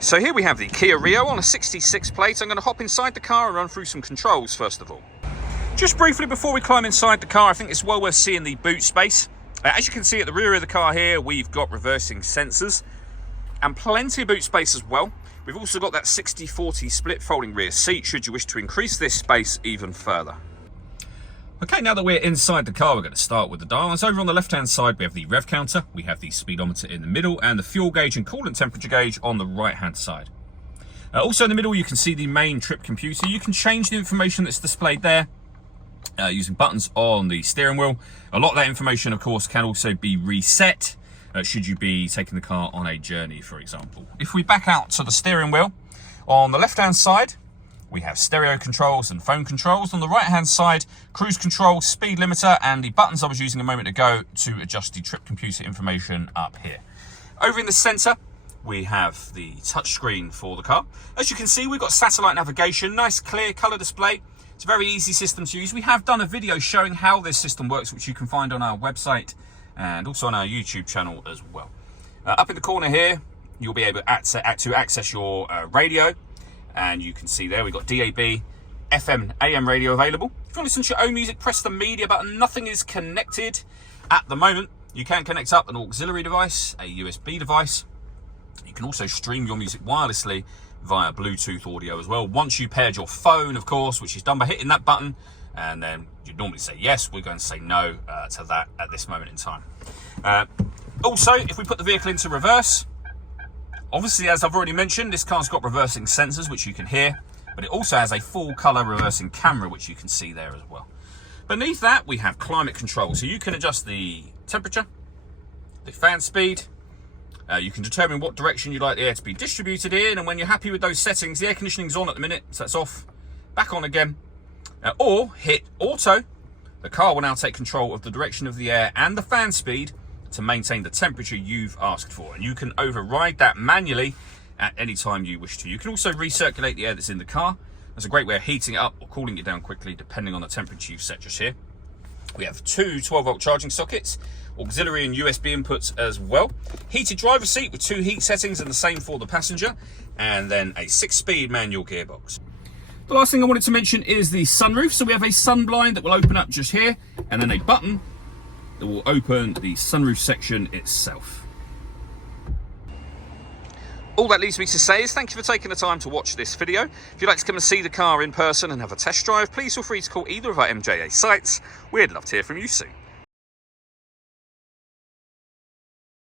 So here we have the Kia Rio on a 66 plate. I'm going to hop inside the car and run through some controls first of all. Just briefly before we climb inside the car, I think it's well worth seeing the boot space. As you can see at the rear of the car here, we've got reversing sensors and plenty of boot space as well. We've also got that 60-40 split folding rear seat should you wish to increase this space even further. Okay, now that we're inside the car, we're going to start with the dials. Over on the left-hand side, we have the rev counter, we have the speedometer in the middle, and the fuel gauge and coolant temperature gauge on the right-hand side. Also in the middle, you can see the main trip computer. You can change the information that's displayed there using buttons on the steering wheel. A lot of that information, of course, can also be reset should you be taking the car on a journey, for example. If we back out to the steering wheel, on the left-hand side, we have stereo controls and phone controls. On the right-hand side, cruise control, speed limiter, and the buttons I was using a moment ago to adjust the trip computer information up here. Over in the center, we have the touchscreen for the car. As you can see, we've got satellite navigation, nice clear color display. It's a very easy system to use. We have done a video showing how this system works, which you can find on our website and also on our YouTube channel as well. Up in the corner here, you'll be able to access your radio. And you can see there, we've got DAB, FM, AM radio available. If you want to listen to your own music, press the media button. Nothing is connected at the moment. You can connect up an auxiliary device, a USB device. You can also stream your music wirelessly via Bluetooth audio as well. Once you paired your phone, of course, which is done by hitting that button, and then you'd normally say yes, we're going to say no to that at this moment in time. Also, if we put the vehicle into reverse, obviously, as I've already mentioned, this car's got reversing sensors, which you can hear, but it also has a full color reversing camera, which you can see there as well. Beneath that, we have climate control. So you can adjust the temperature, the fan speed, you can determine what direction you'd like the air to be distributed in, and when you're happy with those settings, the air conditioning's on at the minute, so that's off, back on again, or hit auto. The car will now take control of the direction of the air and the fan speed to maintain the temperature you've asked for, and you can override that manually at any time you wish to. You can also recirculate the air that's in the car. That's a great way of heating it up or cooling it down quickly depending on the temperature you've set just here. We have two 12-volt charging sockets, auxiliary and USB inputs as well. Heated driver's seat with 2 heat settings and the same for the passenger, and then a 6-speed manual gearbox. The last thing I wanted to mention is the sunroof. So we have a sun blind that will open up just here, and then a button that will open the sunroof section itself. All that leaves me to say is thank you for taking the time to watch this video. If you'd like to come and see the car in person and have a test drive, please feel free to call either of our MJA sites. We'd love to hear from you soon.